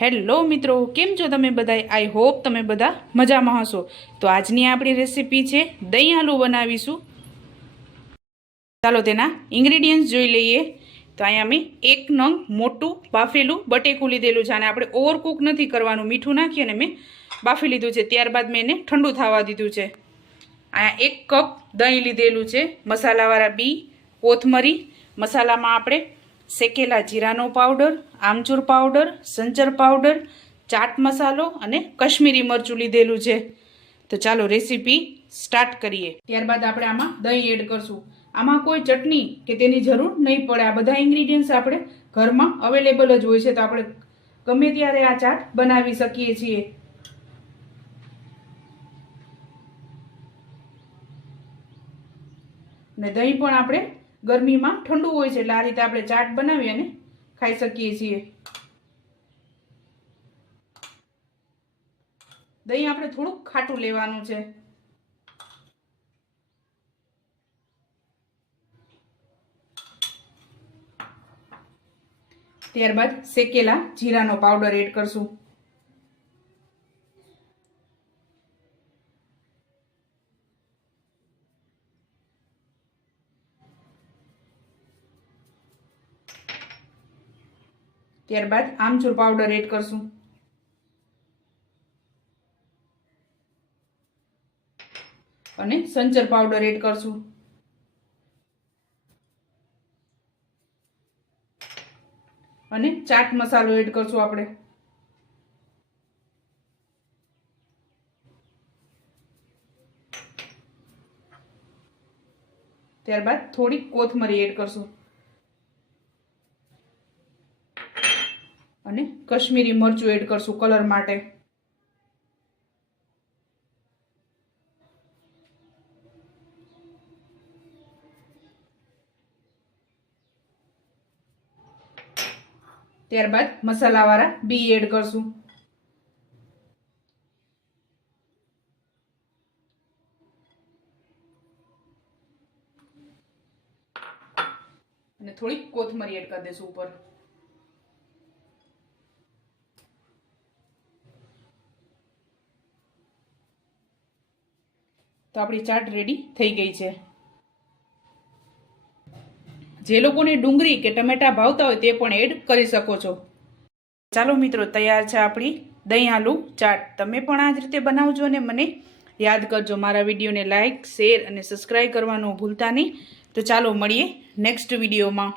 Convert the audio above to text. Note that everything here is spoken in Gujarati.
હેલો મિત્રો, કેમ છો તમે બધા આઈ હોપ તમે બધા મજામાં હશો. તો આજની આપણી રેસીપી છે, દહીં આલુ બનાવીશું. ચાલો તેના ઇન્ગ્રેડિયન્ટ્સ જોઈ લઈએ. તો અહીંયા મેં એક નંગ મોટું બાફેલું બટેકું લીધેલું છે, અને આપણે ઓવરકુક નથી કરવાનું, મીઠું નાખી અને મેં બાફી લીધું છે. ત્યારબાદ મેં એને ઠંડુ થવા દીધું છે. અહીંયા એક કપ દહીં લીધેલું છે, મસાલાવાળા બી, કોથમરી. મસાલામાં આપણે શેકેલા જીરાનો પાવડર, આમચૂર પાવડર, સંચર પાવડર, ચાટ મસાલો અને કશ્મીરી મરચું લીધેલું છે. તો ચાલો રેસીપી સ્ટાર્ટ કરીએ. ત્યારબાદ આપણે આમાં દહીં એડ કરશું. આમાં કોઈ ચટણી કે તેની જરૂર નહીં પડે. આ બધા ઇન્ગ્રીડિયન્ટ્સ આપણે ઘરમાં અવેલેબલ જ હોય છે. તો આપણે ગમે ત્યારે આ ચાટ બનાવી શકીએ છીએ. ને દહીં પણ આપણે ગરમીમાં ઠંડુ હોય છે એટલે આ રીતે આપણે ચાટ બનાવી અને ખાઈ શકીએ છીએ. દહીં આપણે થોડુંક ખાટું લેવાનું છે. ત્યારબાદ શેકેલા જીરાનો પાવડર એડ કરશું. ત્યારબાદ આમચૂર પાવડર એડ કરશું. અને સંચર પાવડર એડ કરશું. અને ચાટ મસાલો એડ કરશું આપણે. ત્યારબાદ થોડી કોથમરી એડ કરશું. અને કશ્મીરી મરચું એડ કરશું કલર માટે. ત્યારબાદ મસાલાવાળા બી એડ કરશું. અને થોડીક કોથમરી એડ કરી દેશું ઉપર. તો આપણી ચાટ રેડી થઈ ગઈ છે. જે લોકોને ડુંગળી કે ટમેટા ભાવતા હોય તે પણ એડ કરી શકો છો. ચાલો મિત્રો, તૈયાર છે આપણી દહીં આલુ ચાટ. તમે પણ આ જ રીતે બનાવજો અને મને યાદ કરજો. મારા વિડીયોને લાઇક શેર અને સબસ્ક્રાઈબ કરવાનું ભૂલતા નહીં. તો ચાલો મળીએ નેક્સ્ટ વિડીયોમાં.